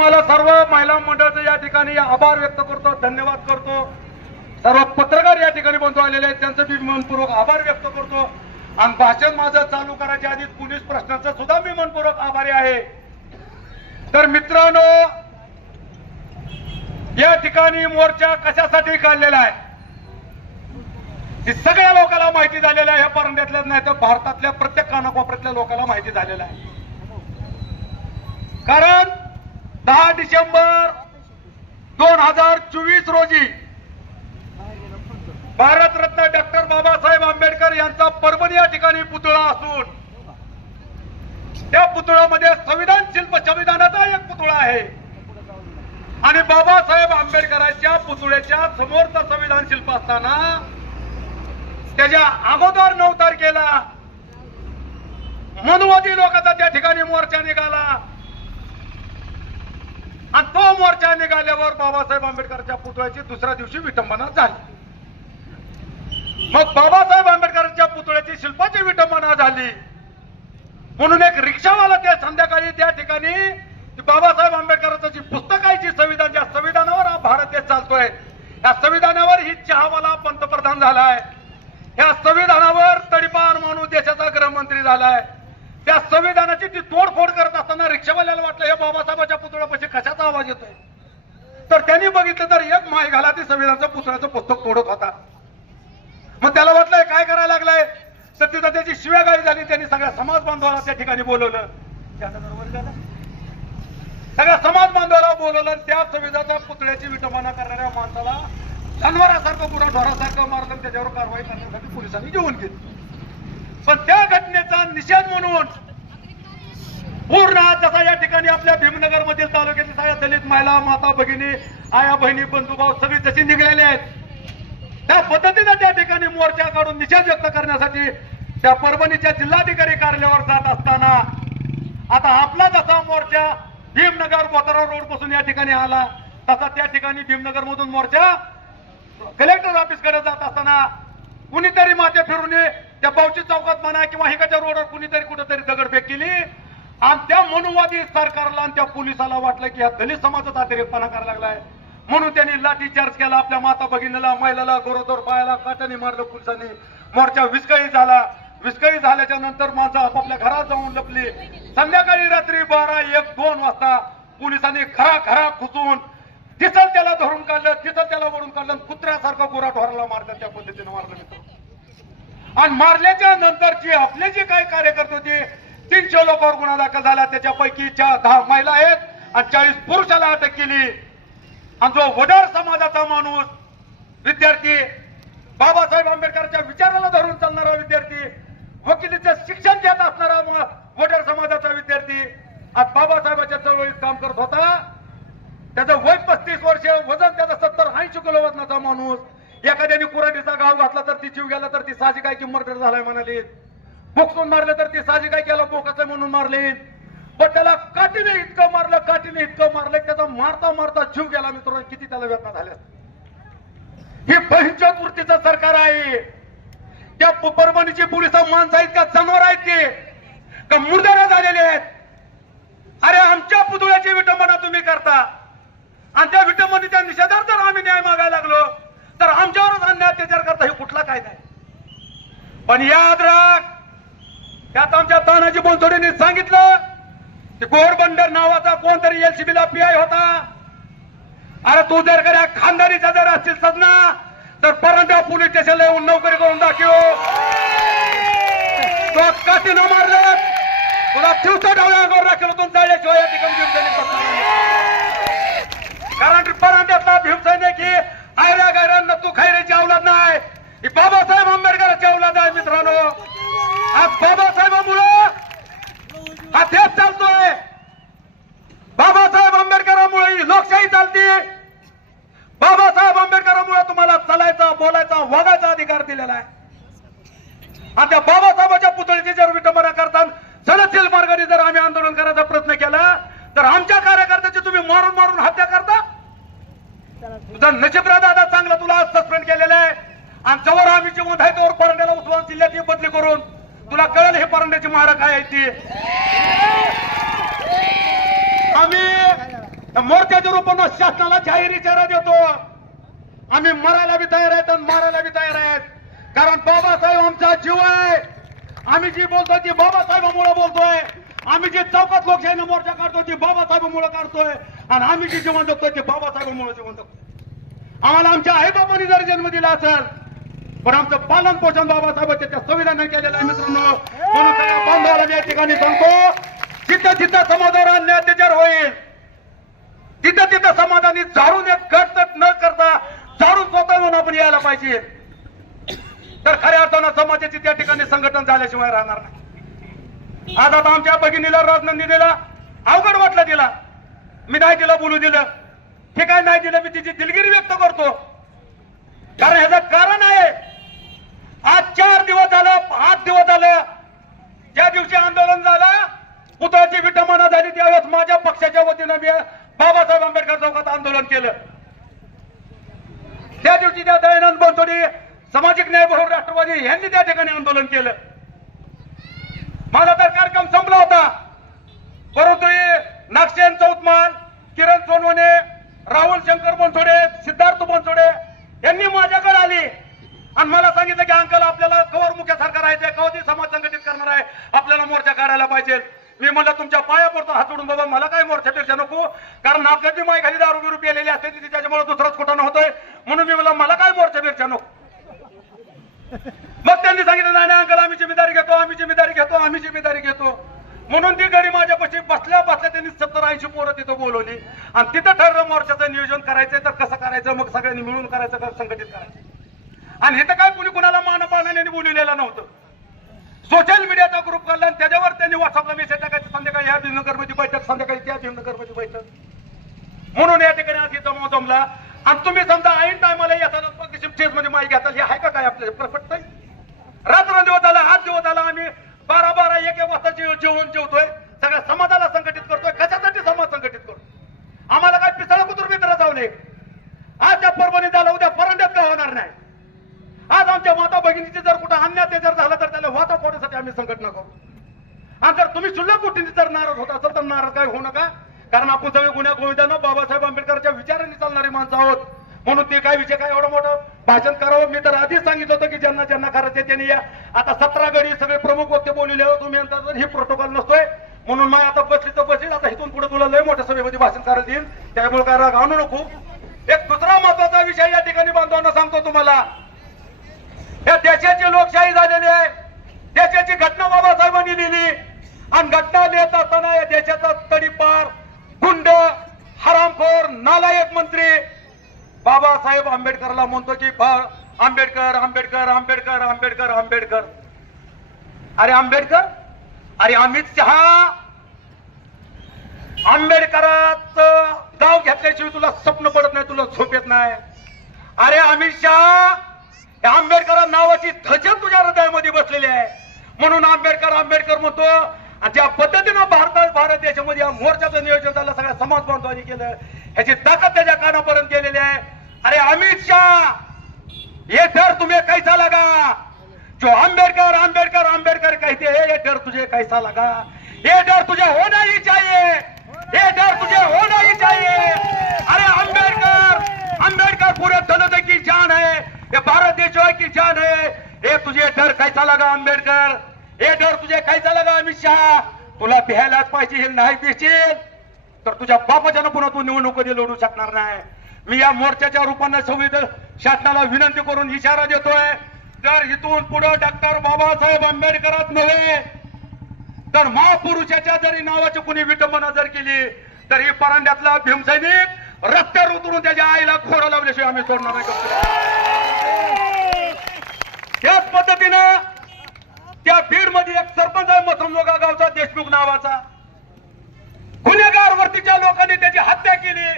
तुम्हाला सर्व महिला मंडळाचं या ठिकाणी आभार व्यक्त करतो धन्यवाद करतो. सर्व पत्रकार या ठिकाणी बंधू आलेले आहेत त्यांचं मी मनपूर्वक आभार व्यक्त करतो. आणि भाषण माझं चालू करायच्या आधी पोलीस प्रश्नाचं सुद्धा मी मनपूर्वक आभारी आहे. तर मित्रांनो या ठिकाणी मोर्चा कशासाठी काढलेला आहे? हे सगळ्या लोकांना माहिती झालेलं आहे ह्या परंड्यातल्या नाही तर भारतातल्या प्रत्येक कानाकोपऱ्यातल्या लोकांना माहिती झालेलं आहे. कारण दहा डिसेंबर दोन हजार चोवीस रोजी भारतरत्न डॉक्टर बाबासाहेब आंबेडकर यांचा परभणी या ठिकाणी पुतळा असून त्या पुतळ्यामध्ये संविधान शिल्प संविधानाचा एक पुतळा आहे. आणि बाबासाहेब आंबेडकरांच्या पुतळ्याच्या समोरचं संविधान शिल्प असताना त्याच्या अगोदर नऊ तारखेला मनवादी लोकांचा त्या ठिकाणी मोर्चा निघाला. आणि तो मोर्चा निघाल्यावर बाबासाहेब आंबेडकरच्या पुतळ्याची दुसऱ्या दिवशी विटंबना झाली. मग बाबासाहेब आंबेडकरांच्या पुतळ्याची शिल्पाची विटंबना झाली. म्हणून एक रिक्षावाला त्या संध्याकाळी त्या ठिकाणी बाबासाहेब आंबेडकरांचं जी पुस्तक आहे जी संविधान ज्या संविधानावर हा भारत देश चालतोय. या संविधानावर ही चहावाला पंतप्रधान झालाय. या संविधानावर तडीपार माणूस देशाचा गृहमंत्री झालाय. त्या संविधानाची ती तोडफोड करत जाताना रिक्षावाल्याला वाटलं हे बाबासाहेबाच्या पुतळ्यापाशी कशाचा आवाज येतोय? तर त्यांनी बघितलं तर एक माय घाला ती संविधानचं पुतळ्याचं पुस्तक तोडत होता. मग त्याला वाटलंय काय करायला लागलाय? तर तिथं त्याची शिव्यागाळी झाली त्यांनी सगळ्या समाज बांधवाला त्या ठिकाणी बोलवलं. त्याचं बरोबर सगळ्या समाज बांधवाला बोलवलं त्या संविधानाच्या पुतळ्याची विटंबना करणाऱ्या माणसाला जनावरासारखं पुढं ढोरासारखं मारलं त्याच्यावर कारवाई करण्यासाठी पोलिसांनी घेऊन घेतली पण त्या घटनेचा निषेध म्हणून पूर्ण जसा या ठिकाणी आपल्या भीमनगर मधील तालुक्यातील सगळ्या दलित महिला माता भगिनी आया बहिणी बंधुभाव सगळे जसे निघलेले आहेत. त्या पद्धतीने त्या ठिकाणी मोर्चा काढून निषेध व्यक्त करण्यासाठी त्या परभणीच्या जिल्हाधिकारी कार्यालयावर जात असताना आता आपला जसा मोर्चा भीमनगर बोतारा रोडपासून या ठिकाणी आला तसा त्या ठिकाणी भीमनगर मधून मोर्चा कलेक्टर ऑफिसकडे जात असताना कुणीतरी माते फिरून त्या पावची चौकात म्हणा किंवा हिकाच्या रोडवर कुणीतरी कुठेतरी दगडफेक केली. आणि त्या मनुवादी सरकारला आणि त्या पोलिसाला वाटलं की ह्या दलित समाजाचा अतिरेकपणा करायला लागलाय. म्हणून त्यांनी लाठीचार्ज केला आपल्या माता भगिनीला महिलाला गोरोदर बायाला काट्याने मारलं पोलिसांनी मोर्चा विस्कळी झाला. विस्कळी झाल्याच्यानंतर माणसं आपापल्या घरात जाऊन लपली. संध्याकाळी रात्री बारा एक दोन वाजता पोलिसांनी खरा खरा खुचून तिथं त्याला धरून काढलं तिथं त्याला वरून काढलं कुत्र्यासारखं गोरा ढोराला मारलं त्या पद्धतीने मारलं मित्र आणि मारल्याच्या नंतरची आपले जे काही कार्यकर्ते होते तीनशे लोकांवर गुन्हा दाखल झाला. त्याच्यापैकी चार दहा महिला आहेत आणि चाळीस पुरुषाला अटक केली. आणि जो वडार समाजाचा माणूस विद्यार्थी बाबासाहेब आंबेडकरच्या विचाराला धरून चालणारा विद्यार्थी वकिलीचं शिक्षण घेत असणारा वडार समाजाचा विद्यार्थी आज बाबासाहेबाच्या चळवळीत काम करत होता. त्याचं वय पस्तीस वर्ष वजन त्याचं सत्तर ऐंशी किलो वजनाचा माणूस. एखाद्याने कुराटीचा गाव घातला तर ती जीव गेला तर ती साजी काय किंमत झालाय म्हणाली. बोकसून मारलं तर ती साजी काय केलं? बोकाचं म्हणून मारले. पण त्याला काठीने इतकं मारलं काठीने इतकं मारलं त्याचा मारता मारता जीव गेला. मित्रांनो किती त्याला व्यथा झाल्या. हे बहिणच्या वृत्तीचं सरकार आहे. त्या परभणीचे पोलीस माणसं आहेत का? जनावर आहेत ते. का मुर्दारा झालेले आहेत? अरे आमच्या पुतळ्याची विटंबना तुम्ही करता. आणि त्या विटंबनेच्या निषेधात जर आम्ही न्याय मागायला लागलो तर आमच्यावरच अन्याय अत्याचार करता हे कुठला कायदा आहे? पण याद राहा त्यात आमच्या तानाजी बोनसोडेने सांगितलं की गोरबंदर नावाचा कोणतरी एलसीबी ला पीआय होता. अरे तू जर का खानदारीचा जर असतील सजना तर परंतु पोलीस स्टेशनला येऊन नोकरी करून दाखव. तो न मारलं. तुला दिवसा डाव्या अंगावर राखलं तुम चालल्याशिवाय कारण परांड्यातला भीमसैनिक की आयऱ्या गायऱ्यांना तू खैऱ्याची अवलाद नाही. ही बाबासाहेब आंबेडकरांची अवलाद आहे मित्रांनो. आज बाबासाहेबांमुळं हा देश चालतोय. बाबासाहेब आंबेडकरांमुळे लोकशाही चालते. बाबासाहेब आंबेडकरांमुळे तुम्हाला चालायचा बोलायचा वागायचा अधिकार दिलेला आहे. आणि त्या बाबासाहेबांच्या पुतळीची जर विटंबना करतात सनदशील मार्गाने जर आम्ही आंदोलन करायचा प्रयत्न केला तर आमच्या कार्यकर्त्याची तुम्ही मारून मारून हत्या करता? तुझा नशिबरा दादा चांगला तुला सस्पेंड केलेला आहे. आणि जवळ आम्ही जिवंत आहे तोवर परंड्याला उस्मान जिल्ह्यात बदली करून तुला कळेल हे परंड्याची मारक काय आहे ती? आम्ही त्या मोर्चाच्या रूपानं शासनाला जाहीर इशारा देतो. आम्ही मरायला बी तयार आहेत आणि मारायला बी तयार आहेत. कारण बाबासाहेब आमचा जीव आहे. आम्ही जी बोलतोय ती बाबासाहेबामुळे बोलतोय. आम्ही जे चौकात लोकशाहीनं मोर्चा काढतो ती बाबासाहेबामुळे काढतोय. आणि आम्ही जी जीवन जगतोय ते बाबासाहेबामुळे जीवन जगतोय. आम्हाला आमच्या आईबाबांनी जर जन्म दिला असेल पण आमचं पालन पोषण बाबासाहेबांच्या त्या संविधानाने केलेलं आहे मित्रांनो. म्हणून सगळ्या बांधवाला मी या ठिकाणी सांगतो जिथं जिथं समाजावर अन्य अत्याचार होईल तिथं तिथं समाजाने झाडून एक गटतट न करता झाडून स्वतः म्हणून आपण यायला पाहिजे. तर खऱ्या अर्थानं समाजाची त्या ठिकाणी संघटन झाल्याशिवाय राहणार नाही. आज आता आमच्या भगिनीला राजनंदी दिला अवघड वाटला तिला. मी नाही तिला बोलू दिलं. ठीक आहे नाही दिलं मी तिची दिलगिरी व्यक्त करतो. कारण ह्याचा कारण आहे आज चार दिवस झालं आठ दिवस झालं ज्या दिवशी आंदोलन झालं पुतळ्याची विटंबना झाली त्यावेळेस माझ्या पक्षाच्या वतीनं मी बाबासाहेब आंबेडकर चौकात आंदोलन केलं त्या दिवशी त्या दयानंद बनसोडे सामाजिक न्याय बहु राष्ट्रवादी यांनी त्या ठिकाणी आंदोलन केलं. माझा तर कार्यक्रम संपला होता. परंतु हे नागसेन चौतमाल किरण सोनवणे राहुल शंकर बनसोडे सिद्धार्थ बनसोडे यांनी माझ्याकडे आली. आणि मला सांगितलं की अंकल आपल्याला कवर मुख्यासारखं राहायचंय. कवधी समाज संघटित करणार आहे. आपल्याला मोर्चा काढायला पाहिजे. मी म्हणलं तुमच्या पाया पडतो हात उडून बाबा मला काय मोर्चा पेक्षा नको? कारण आपल्या ती माय खाली दारू बिरू पेलेली असते ती त्याच्यामुळे दुसराच कुठं नव्हतंय. म्हणून मी म्हणलं मला काय मोर्चा पेक्षा नको मग त्यांनी सांगितलं नाही नाही अंकल आम्ही जिम्मेदारी घेतो आम्ही जिम्मेदारी घेतो आम्ही जिम्मेदारी घेतो. म्हणून ती घरी माझ्यापाशी बसल्या बसल्या त्यांनी सत्तर ऐंशी पोरं तिथं बोलवली. आणि तिथं ठरलं मोर्चाचं नियोजन करायचंय तर कसं करायचं? मग सगळ्यांनी मिळून करायचं का संघटित करायचं? आणि इथं काय कुणी कुणाला मानपानाने बोलवलेलं नव्हतं. सोशल मीडियाचा ग्रुप काढला आणि त्याच्यावर त्यांनी व्हॉट्सअपला मेसेज टाकायचं. संध्याकाळी या भीमनगरमध्ये बैठक संध्याकाळी त्या भीमनगरमध्ये बैठक. म्हणून या ठिकाणी आज जमा जमला. आणि तुम्ही समजा ऐन टायमाला येताना स्टेजमध्ये माहिती घेताल. हे आहे का काय आपल्याला? प्रफट नाही रात्र दिवस आला हात दिवस आला आम्ही बारा बारा एक एक वाजता जेवण जेवतोय सगळ्या समाजाला संघटित करतोय कशासाठी समाज संघटित करतो आम्हाला काय पिसळ कुत्र मित्र जाऊ नये. आज त्या परभणी झालं उद्या परंड्यात काय होणार नाही? आज आमच्या माता भगिनीचे जर कुठं अन्याय जर झाला तर त्याला वाचा फोडण्यासाठी आम्ही संघटना करू. आणि जर तुम्ही शुल्लक गोष्टींनी जर नाराज होत असाल तर नाराज काय होऊ नका. कारण आपण सगळे गुन्ह्या गोविंदानं बाबासाहेब आंबेडकरच्या विचाराने चालणारी माणसं आहोत. म्हणून ते काय विषय काय एवढं मोठं? भाषण करावं. मी तर आधीच सांगितलं होतं की ज्यांना ज्यांना करायचं त्यांनी या आता सतरा गडी सगळे प्रमुख वक्ते बोलले हो तुम्ही यांचा हे प्रोटोकॉल नसतोय म्हणून मग आता बसली तर बसली. आता इथून पुढे तुला लय मोठ्या सभेमध्ये भाषण करायला येईल. त्यामुळे काय राग आणू नको. एक दुसरा महत्त्वाचा विषय या ठिकाणी बांधवांना सांगतो तुम्हाला. या देशाची लोकशाही झालेली आहे. देशाची घटना बाबासाहेबांनी लिहिली. आणि घटना लिहित असताना या देशाचा तडीपार गुंड हरामखोर नालायक मंत्री बाबासाहेब आंबेडकरला म्हणतो की आंबेडकर आंबेडकर आंबेडकर आंबेडकर आंबेडकर. अरे आंबेडकर? अरे अमित शहा? आंबेडकराचं गाव घेतल्याशिवाय तुला स्वप्न पडत नाही तुला झोप येत नाही. अरे अमित शहा या आंबेडकर नावाची धजन तुझ्या हृदयामध्ये बसलेली आहे. म्हणून आंबेडकर आंबेडकर म्हणतो आणि ज्या पद्धतीनं भारत भारत देशामध्ये या मोर्चाचं नियोजन झालं सगळ्या समाज बांधवांनी केलं ह्याची ताकद त्याच्या कानापर्यंत गेलेली आहे. अरे अमित शाह हे डर तुम्ही कैसा लगा? जो आंबेडकर आंबेडकर आंबेडकर कहते हैं ये डर तुझे कैसा लगा? ये डर तुझे होना ही चाहिए। ये डर तुझे होना ही चाहिए। अरे आंबेडकर आंबेडकर पूरे दलत की जान है। ये भारत देश की जान है। ये तुझे डर कैसा लगा आंबेडकर? ये डर तुझे कैसा लगा अमित शाह? तुला भ्यायलाच पाहिजे हे नाही दिसेल तर तुझ्या बापाच्या पुन्हा तू निवडणुकीमध्ये लढू शकणार नाही. मी या मोर्चाच्या रूपाने संविधान शासनाला विनंती करून इशारा देतोय. जर इथून पुढे डॉक्टर बाबासाहेब आंबेडकरात नव्हे तर महापुरुषाच्या जरी नावाची कुणी विटंबना जर केली तर ही परांड्यातला भीमसैनिक रस्त्यावर उतरून त्याच्या आईला खोडा लावल्याशिवाय आम्ही सोडणार नाही. त्याच पद्धतीनं त्या बीडमध्ये एक सरपंच आहे मथुरलोगा गावचा देशमुख नावाचा. गुन्हेगार वरतीच्या लोकांनी त्याची हत्या केली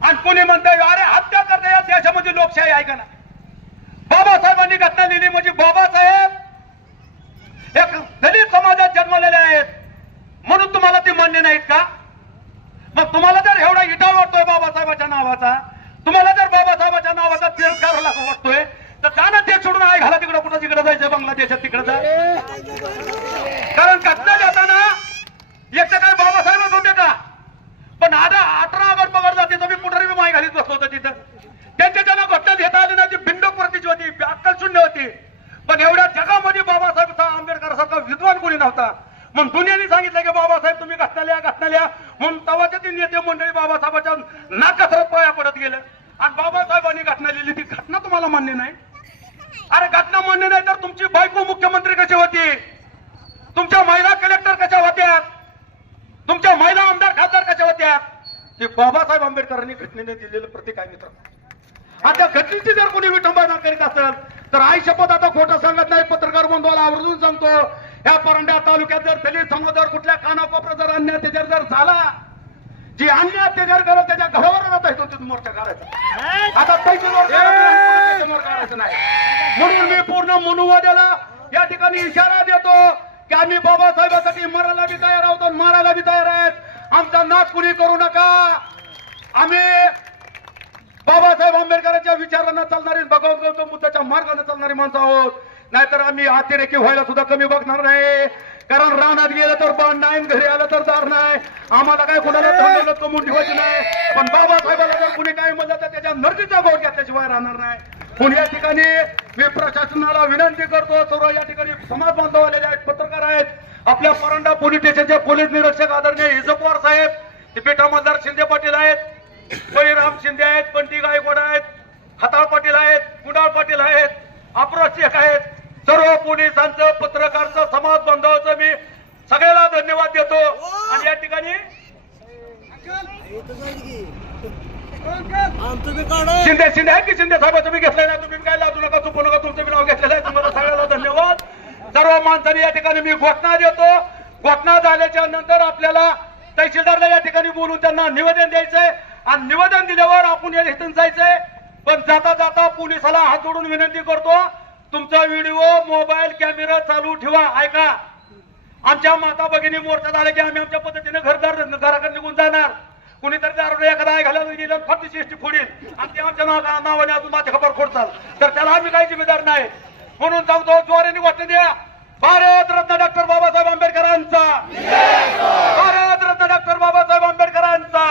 आणि कोणी म्हणतंय अरे हत्या करता या देशामध्ये लोकशाही आहे का ना बाबासाहेबांनी घटना लिहिली म्हणजे बाबासाहेब एक दलित समाजात जन्मलेले आहेत. म्हणून तुम्हाला ते मान्य नाहीत का? मग तुम्हाला जर एवढा इटाळ वाटतोय बाबासाहेबाच्या नावाचा तुम्हाला जर बाबासाहेबाच्या नावाचा तिरस्कार वाटतोय तर का ना ते सोडून आहे घाला तिकडं कुठं तिकडे जायचं बांगलादेशात तिकडे जा. कारण घटना जाताना एक तर काय बाबासाहेबच होते का? पण आता अठरा ऑगस्ट पकडला तिथं मी कुठरी माय घालीत बसलो होतो तिथं? त्यांच्या ज्यांना घटना घेता आली ना ती भिंड प्रतीची होती अक्कल शून्य होती. पण एवढ्या जगामध्ये बाबासाहेब आंबेडकर सारखा विद्वान कोणी नव्हता. मग दुनियाने सांगितलं की बाबासाहेब तुम्ही घटना लिहा म्हणून तवाच्या ती नेते मंडळी बाबासाहेबांच्या नाकसरत पाया पडत गेलं. आणि बाबासाहेबांनी घटना लिहिली ती घटना तुम्हाला मान्य नाही? अरे घटना मान्य नाही तर तुमची बायको मुख्यमंत्री कशी होती? तुमच्या महिला कलेक्टर कशा होत्या? तुमच्या महिला आमदार खासदार कशा होत्या हे बाबासाहेब आंबेडकरांनी घटनेने दिलेलं प्रतीक आहे मित्र आता घटनेची जर कोणी विठंबना करीत असेल तर आई शपथ आता खोटं सांगत नाही पत्रकार बंधूला आवर्जून सांगतो. या परंड्या तालुक्यात जर दलित समाजावर कुठल्या कानाकोपरा जर अन्याय त्याच्यावर जर झाला जी अन्याय त्याच्यावर करत त्याच्या घरावर जाता येतो तिथून मोर्चा काढायचा आता पैसे समोर काढायचं नाही. म्हणून मी पूर्ण मनुवाद्याला या ठिकाणी इशारा देतो. की आम्ही बाबासाहेबांसाठी मरायला बी तयार आहोत मारायला बी तयार आहेत. आमचा नाक कुणी करू नका. आम्ही बाबासाहेब आंबेडकरांच्या विचारांना चालणारी भगवंत गौतम बुद्धाच्या मार्गाने चालणारी माणसं आहोत. नाहीतर आम्ही अतिरेकी व्हायला सुद्धा कमी बघणार नाही. कारण रानात गेलं तर बाण नाही घरी आलं तर दार नाही. आम्हाला काय कुणाला कमवून ठेवायचं नाही. पण बाबासाहेबाला जर कुणी काय म्हणलं तर त्याच्या नर्दीचा गोड घेतल्याशिवाय राहणार नाही. म्हणून या ठिकाणी मी प्रशासनाला विनंती करतो सर्व या ठिकाणी समाज बांधव आलेले आहेत पत्रकार आहेत. आपल्या परंडा पोलीस स्टेशनचे पोलीस निरीक्षक आदरणीय हिजपवार साहेब ते मतदार शिंदे पाटील आहेत. बळीराम शिंदे आहेत पंटी गायकवाड आहेत हताळ पाटील आहेत कुडाळ पाटील आहेत अप्रोच शेख आहेत. सर्व पोलिसांचं पत्रकारचं समाज बांधवाचं मी सगळ्याला धन्यवाद देतो. आणि या ठिकाणी शिंदे शिंदे आहे की शिंदे? साहेब तुम्ही घेतलेला तुम्ही काय लाजू नका? चुकू नका? तुमचं बी नाव घेतलेलं आहे. तुम्हाला सगळ्याला धन्यवाद. सर्व माणसाने या ठिकाणी मी घोषणा देतो. घोषणा झाल्याच्यानंतर आपल्याला तहसीलदारला या ठिकाणी बोलून त्यांना निवेदन द्यायचंय. आणि निवेदन दिल्यावर आपण या इथून जायचंय. पण जाता जाता पोलिसाला हात जोडून विनंती करतो. तुमचा व्हिडिओ मोबाईल कॅमेरा चालू ठेवा. ऐका. आमच्या माता भगिनी मोर्चा झाला की आम्ही आमच्या पद्धतीने घरदार घराकडे निघून जाणार. कुणीतरी दारू एखादा घालायला गेलं फक्त शिष्टी फोडील. आणि ते आमच्या नावा- नावाने अजून माझे खबर फोडतात. तर त्याला आम्ही काही जिम्मेदार नाही. म्हणून सांगतो ज्वारीने घोषणा द्या. भारत रत्न डॉक्टर बाबासाहेब आंबेडकरांचा. भारत रत्न डॉक्टर बाबासाहेब आंबेडकरांचा.